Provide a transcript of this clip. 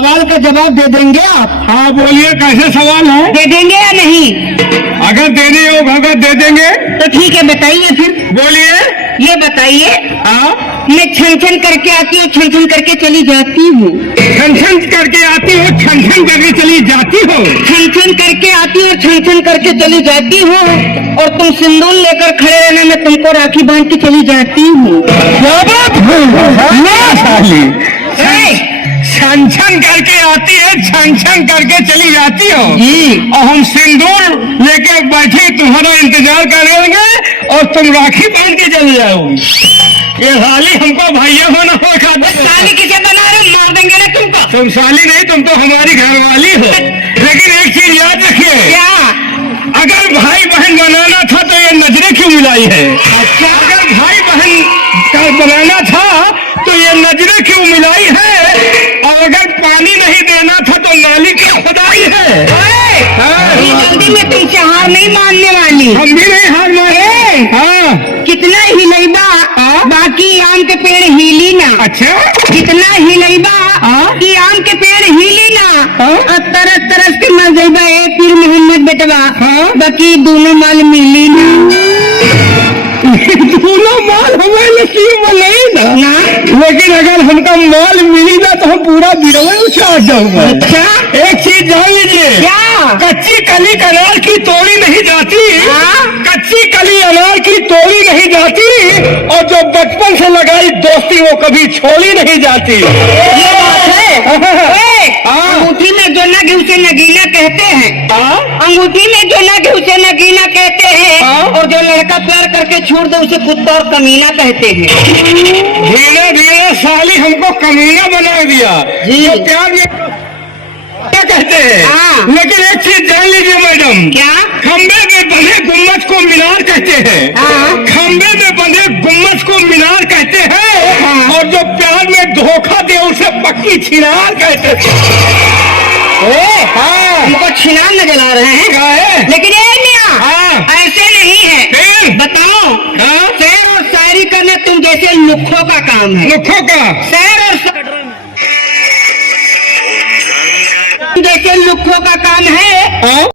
सवाल का जवाब दे देंगे आप? हाँ बोलिए, कैसे सवाल है? दे देंगे या नहीं? अगर देने होगा दे देंगे। तो ठीक है, बताइए फिर। बोलिए। ये बताइए, हाँ, मैं छन छन करके आती हूँ, छन छन करके चली जाती हूँ। छन छन करके आती हो, छन छन करके चली जाती हो। छन छन करके आती हूँ, छन छन करके चली जाती हूँ, और तुम सिंदूर लेकर खड़े रहना, मैं तुमको राखी बांध के चली जाती हूँ। क्या बात है? छन छन करके आती है, छन छन करके चली जाती हो जी। और हम सिंदूर लेके बैठे तुम्हारा इंतजार करेंगे और तुम राखी बांध के चली जाओगी। ये साली हमको भैया होना होगा। साली किसे बना रहे, मार देंगे ना तुमको। तुम साली नहीं, तुम तो हमारी घरवाली हो। लेकिन एक चीज याद रखिए, क्या? अगर भाई बहन बनाना था तो ये नजरें क्यों मिलाई है? अच्छा, अगर भाई बहन का बनाना था तो ये नजरें क्यों मिलाई है? और अगर पानी नहीं देना था तो नाली क्यों खुदाई है? हाँ। ये जल्दी में तुमसे हार नहीं मानने वाली। हम भी नहीं हार माने। हाँ। कितना हिलैबा बाकी आम के पेड़ हिली ना। अच्छा, कितना हिलैबा कि आम के पेड़ हिली ना। और तरस तरस के मर जाइबा ए पीर मोहम्मद बेटवा, बाकी दोनों माल मिली ना। दोनों माल हमें नसीब में नहीं ना, लेकिन अगर हमका माल मिली ना तो हम पूरा बिरवे उछाल जाऊंगा। अच्छा, एक चीज जान लीजिए, क्या? कच्ची कली अनार की तोड़ी नहीं जाती। हाँ? कच्ची कली अनार की तोड़ी नहीं जाती, और जो बचपन से लगाई दोस्ती वो कभी छोड़ी नहीं जाती। ये बात है। हाँ। अंगूठी में जो नग उसे नगीना कहते हैं। अंगूठी में जो नग उसे नगीना कहते हैं, और जो लड़का प्यार करके छोड़ दे उसे कुत्ता और कमीना कहते हैं। धीरे धीरे साली हमको कमीना बना दिया। जी। जो प्यार में क्या कहते हैं। हाँ। लेकिन एक चीज जान लीजिए मैडम, क्या? खंबे में बंधे गुम्बद को मीनार कहते हैं। हाँ। खंबे में बंधे गुम्बद को मीनार कहते हैं। हाँ। और जो प्यार में धोखा दे उसे पक्की छिनार कहते हैं। हाँ। हमको छिनार नजर आ रहे हैं, क्या है? लेकिन ये मियां हाँ। ऐसे नहीं है। फिर? बताओ, हाँ? शेर और शायरी करना तुम जैसे लुखों का काम है। लुखों का? शेर और जैसे लुखों का काम है।